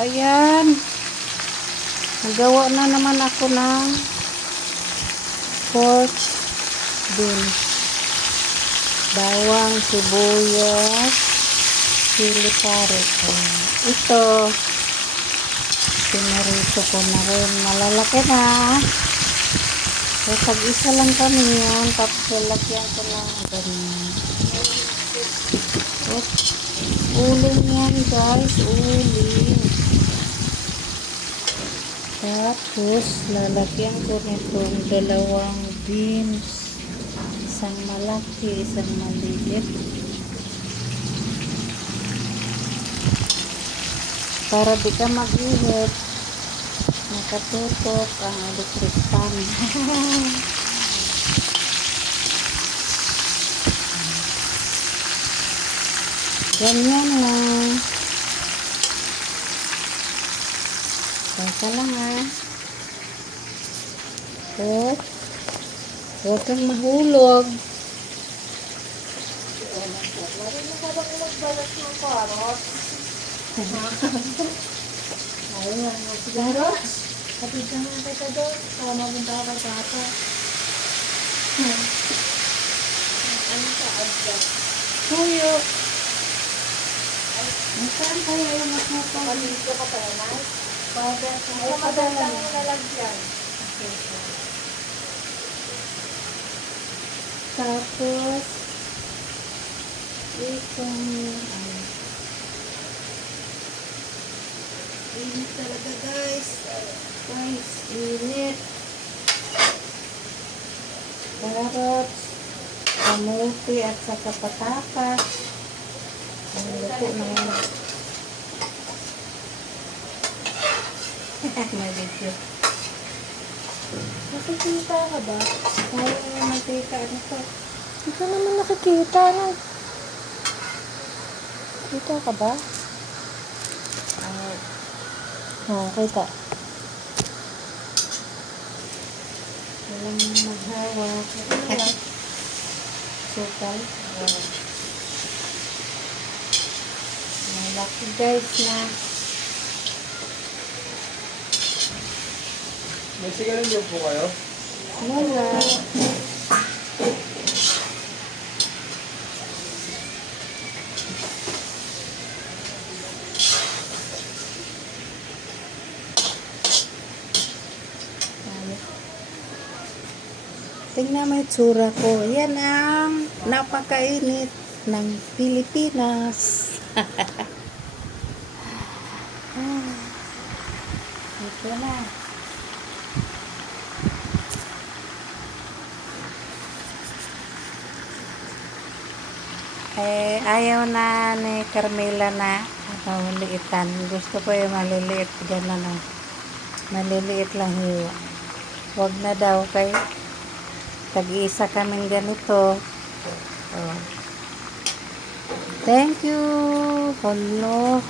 Ayan. Nagawa na naman ako ng pork beans. Bawang, sibuyas, chili pare. Ito, pinarito ko na rin. Malalaki na. So, tag-isa lang kami yan. Tapos, lalagyan ko na ganyan. Uling yan, guys. Uling. Tapos, lalagyan ko nitong dalawang beans. Isang malaki, isang maliit. Para di ka mag-ihip, nakatutok ang electric fan. Ganyan lang. Teka lang ha. Huwag kang mahulog. Ayun, siguro. Kapit naman kita doon. Kaya mamunta ka kay Papa. Ano ka, Adja? Tuyo. Saan kaya yung mas mo pa? Palito ka pala, Nay? Pada. Ay, madala mo lalagyan. Tapos, itong, init talaga guys. Guys, init. Carrots, kamuti at saka patatas. Ang luto na yun. May video. Nakikita ka ba? Kaya yung mantika nito. Hindi ka naman nakikita, Nay. Kita ka ba? Oo, kita. Walang maghawak. Sukal. Malaki guys na. May sigarilyo po kayo? Wala. Tingnan mo yung tsura ko. Yan ang napakainit ng Pilipinas. Ito na. Ayaw na ni Carmela na maliitan. Gusto ko yung maliliit. Ganun o. Maliliit lang yun. Huwag na daw kay tag-isa kaming ganito. Oh. Thank you. Hello.